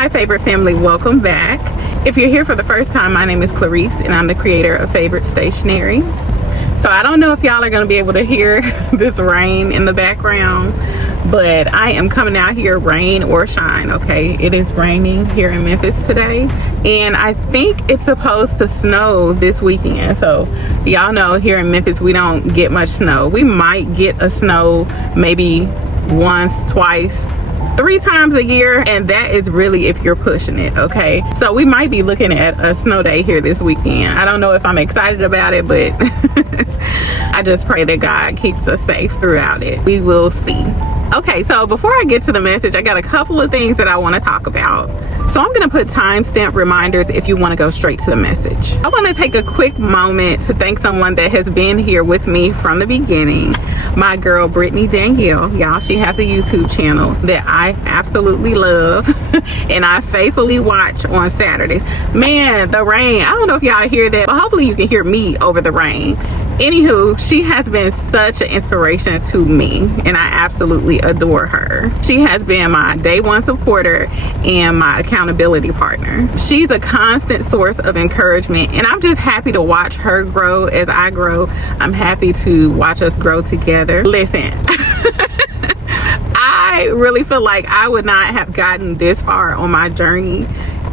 Hi favorite family, welcome back. If you're here for the first time, my name is Clarice and I'm the creator of Favorite Stationery. So I don't know if y'all are going to be able to hear this rain in the background, but I am coming out here rain or shine. Okay, it is raining here in Memphis today, and I think it's supposed to snow this weekend. So y'all know here in Memphis we don't get much snow. We might get a snow maybe once, twice, 3 times a year, and that is really if you're pushing it. Okay, so we might be looking at a snow day here this weekend. I don't know if I'm excited about it, but I just pray that God keeps us safe throughout it. We will see. Okay, so before I get to the message, I got a couple of things that I want to talk about. So I'm going to put timestamp reminders if you want to go straight to the message. I want to take a quick moment to thank someone that has been here with me from the beginning. My girl, Brittany Danielle. Y'all, she has a YouTube channel that I absolutely love and I faithfully watch on Saturdays. Man, the rain. I don't know if y'all hear that, but hopefully you can hear me over the rain. Anywho, she has been such an inspiration to me and I absolutely adore her. She has been my day one supporter and my accountability partner. She's a constant source of encouragement and I'm just happy to watch her grow as I grow. I'm happy to watch us grow together. Listen, I really feel like I would not have gotten this far on my journey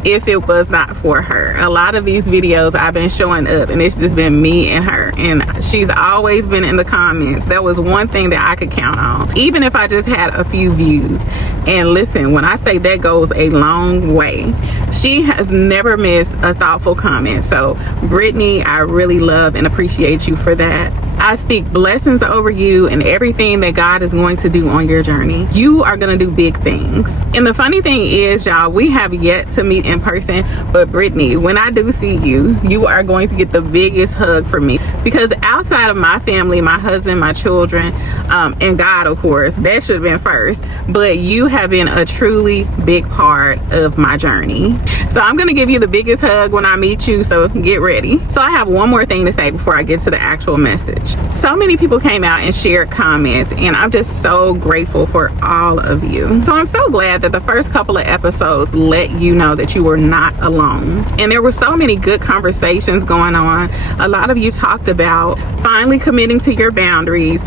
if it was not for her. A lot of these videos I've been showing up and it's just been me and her, and she's always been in the comments. That was one thing that I could count on, even if I just had a few views. And listen, when I say that goes a long way, she has never missed a thoughtful comment. So Brittany, I really love and appreciate you for that. I speak blessings over you and everything that God is going to do on your journey. You are going to do big things. And the funny thing is, y'all, we have yet to meet in person, but Brittany, when I do see you, you are going to get the biggest hug from me, because outside of my family, my husband, my children, and God, of course, that should have been first, but you have been a truly big part of my journey. So I'm going to give you the biggest hug when I meet you, so get ready. So I have one more thing to say before I get to the actual message. So many people came out and shared comments, and I'm just so grateful for all of you. So I'm so glad that the first couple of episodes let you know that you were not alone. And there were so many good conversations going on. A lot of you talked about finally committing to your boundaries,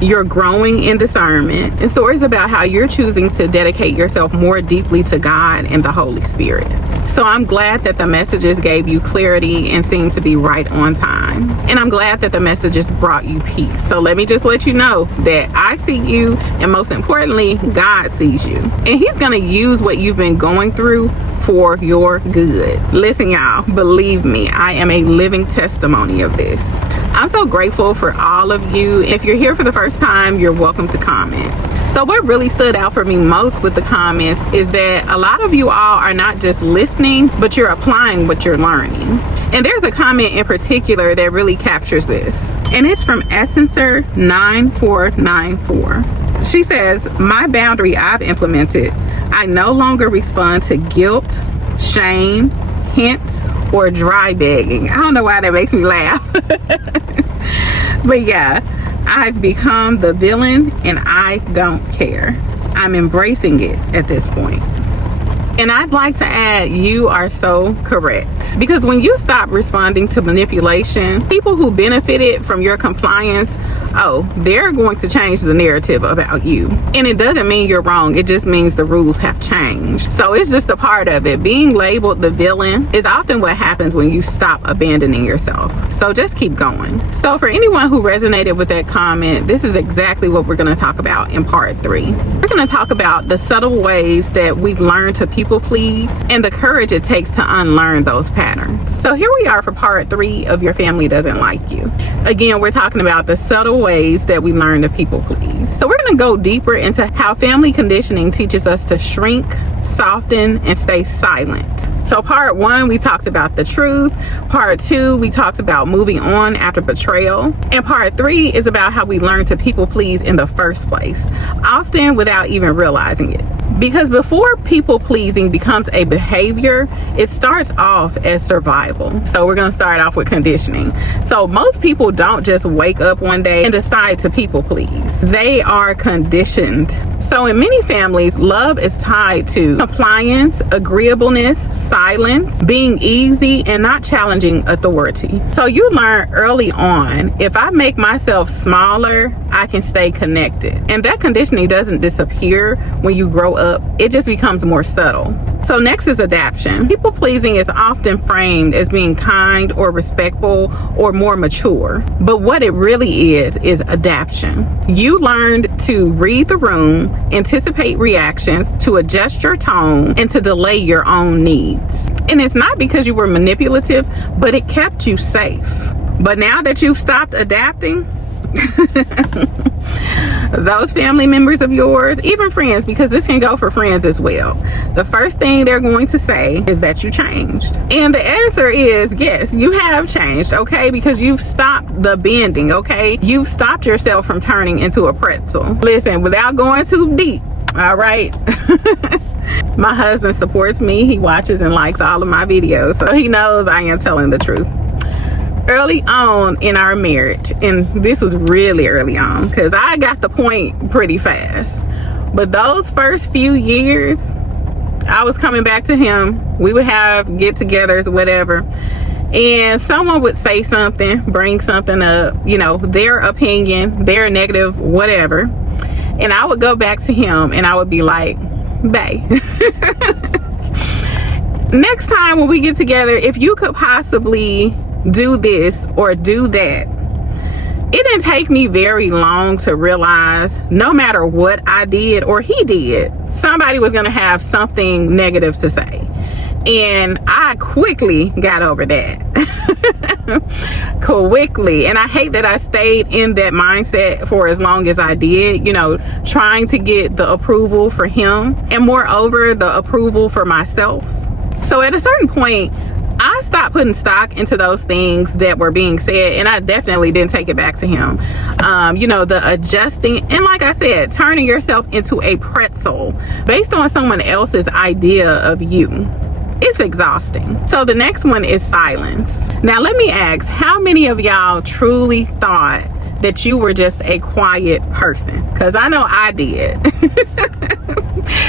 you're growing in discernment, and stories about how you're choosing to dedicate yourself more deeply to God and the Holy Spirit. So I'm glad that the messages gave you clarity and seemed to be right on time. And I'm glad that the messages brought you peace. So let me just let you know that I see you, and most importantly, God sees you. And he's going to use what you've been going through for your good. Listen, y'all, believe me, I am a living testimony of this. I'm so grateful for all of you. If you're here for the first time, you're welcome to comment. So what really stood out for me most with the comments is that a lot of you all are not just listening, but you're applying what you're learning. And there's a comment in particular that really captures this. And it's from Essencer9494. She says, my boundary I've implemented, I no longer respond to guilt, shame, hints, or dry begging. I don't know why that makes me laugh. But yeah, I've become the villain and I don't care. I'm embracing it at this point. And I'd like to add, you are so correct. Because when you stop responding to manipulation, people who benefited from your compliance, they're going to change the narrative about you. And it doesn't mean you're wrong. It just means the rules have changed. So it's just a part of it. Being labeled the villain is often what happens when you stop abandoning yourself. So just keep going. So for anyone who resonated with that comment, this is exactly what we're going to talk about in part 3. We're going to talk about the subtle ways that we've learned to people please and the courage it takes to unlearn those patterns. So here we are for part 3 of Your Family Doesn't Like You. Again, we're talking about the subtle ways that we learn to people please. So we're going to go deeper into how family conditioning teaches us to shrink, soften, and stay silent. So part 1, we talked about the truth. Part 2, we talked about moving on after betrayal. And part 3 is about how we learn to people please in the first place, often without even realizing it. Because before people pleasing becomes a behavior, it starts off as survival. So we're going to start off with conditioning. So most people don't just wake up one day and decide to people please. They are conditioned So in many families, love is tied to compliance, agreeableness, silence, being easy, and not challenging authority. So you learn early on, if I make myself smaller, I can stay connected. And that conditioning doesn't disappear when you grow up. It just becomes more subtle. So next is adaptation. People pleasing is often framed as being kind or respectful or more mature. But what it really is adaptation. You learned to read the room, anticipate reactions, to adjust your tone, and to delay your own needs. And it's not because you were manipulative, but it kept you safe. But now that you've stopped adapting, those family members of yours, even friends, because this can go for friends as well, the first thing they're going to say is that you changed. And the answer is yes, you have changed, okay? Because you've stopped the bending, okay? You've stopped yourself from turning into a pretzel. Listen, without going too deep, all right? My husband supports me. He watches and likes all of my videos, so he knows I am telling the truth. Early on in our marriage, and this was really early on because I got the point pretty fast, but those first few years I was coming back to him. We would have get-togethers, whatever, and someone would say something, bring something up, you know, their opinion, their negative, whatever, and I would go back to him and I would be like, bae, next time when we get together, if you could possibly do this or do that. It didn't take me very long to realize no matter what I did or he did, somebody was going to have something negative to say. And I quickly got over that. Quickly. And I hate that I stayed in that mindset for as long as I did, you know, trying to get the approval for him and moreover the approval for myself. So at a certain point, I stopped putting stock into those things that were being said, and I definitely didn't take it back to him. You know, the adjusting, and like I said, turning yourself into a pretzel based on someone else's idea of you. It's exhausting. So the next one is silence. Now let me ask, how many of y'all truly thought that you were just a quiet person? Because I know I did.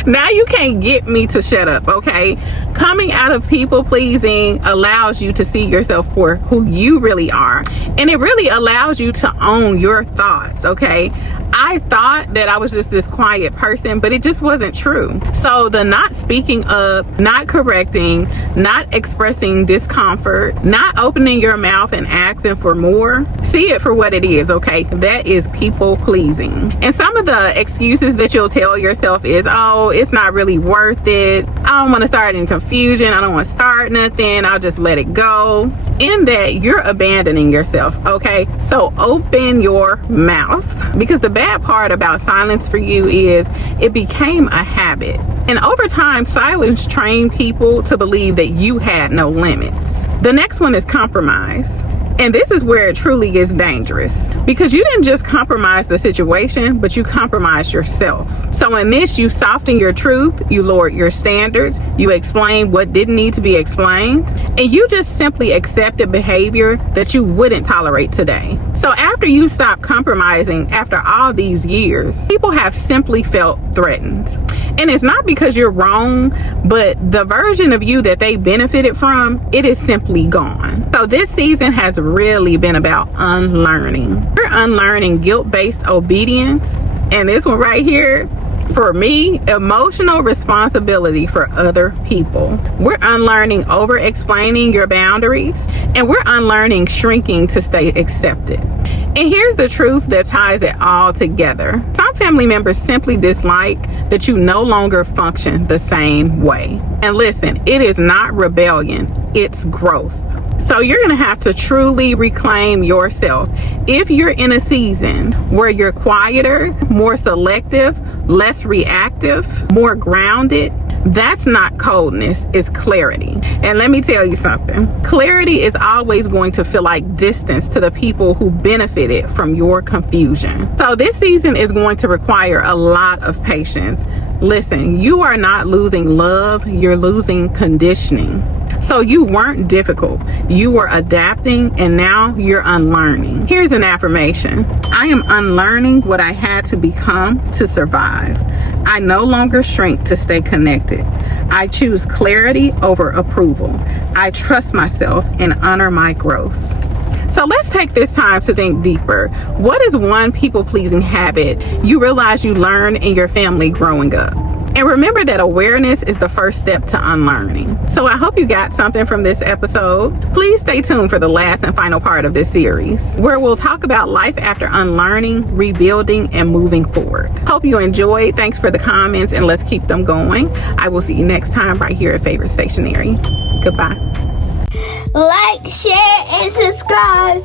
Now you can't get me to shut up, okay? Coming out of people pleasing allows you to see yourself for who you really are. And it really allows you to own your thoughts, okay? I thought that I was just this quiet person, but it just wasn't true. So the not speaking up, not correcting, not expressing discomfort, not opening your mouth and asking for more, see it for what it is, okay? That is people pleasing. And some of the excuses that you'll tell yourself is, oh, it's not really worth it. I don't want to start in confusion. I don't want to start nothing. I'll just let it go. In that, you're abandoning yourself, okay? So open your mouth, because the bad part about silence for you is it became a habit. And over time, silence trained people to believe that you had no limits. The next one is compromise. And this is where it truly gets dangerous, because you didn't just compromise the situation, but you compromised yourself. So in this, you softened your truth, you lowered your standards, you explained what didn't need to be explained, and you just simply accepted behavior that you wouldn't tolerate today. So after you stop compromising, after all these years, people have simply felt threatened. And it's not because you're wrong, but the version of you that they benefited from, it is simply gone. So this season has really been about unlearning. We're unlearning guilt-based obedience. And this one right here, for me, emotional responsibility for other people. We're unlearning over-explaining your boundaries, and we're unlearning shrinking to stay accepted. And here's the truth that ties it all together. Some family members simply dislike that you no longer function the same way. And listen, it is not rebellion, it's growth. So you're going to have to truly reclaim yourself. If you're in a season where you're quieter, more selective, less reactive, more grounded, that's not coldness, it's clarity. And let me tell you something. Clarity is always going to feel like distance to the people who benefited from your confusion. So this season is going to require a lot of patience. Listen, you are not losing love, you're losing conditioning. So you weren't difficult, you were adapting, and now you're unlearning. Here's an affirmation. I am unlearning what I had to become to survive. I no longer shrink to stay connected. I choose clarity over approval. I trust myself and honor my growth. So let's take this time to think deeper. What is one people-pleasing habit you realize you learned in your family growing up? And remember that awareness is the first step to unlearning. So I hope you got something from this episode. Please stay tuned for the last and final part of this series, where we'll talk about life after unlearning, rebuilding, and moving forward. Hope you enjoyed. Thanks for the comments, and let's keep them going. I will see you next time right here at Favorite Stationery. Goodbye. Like, share, and subscribe.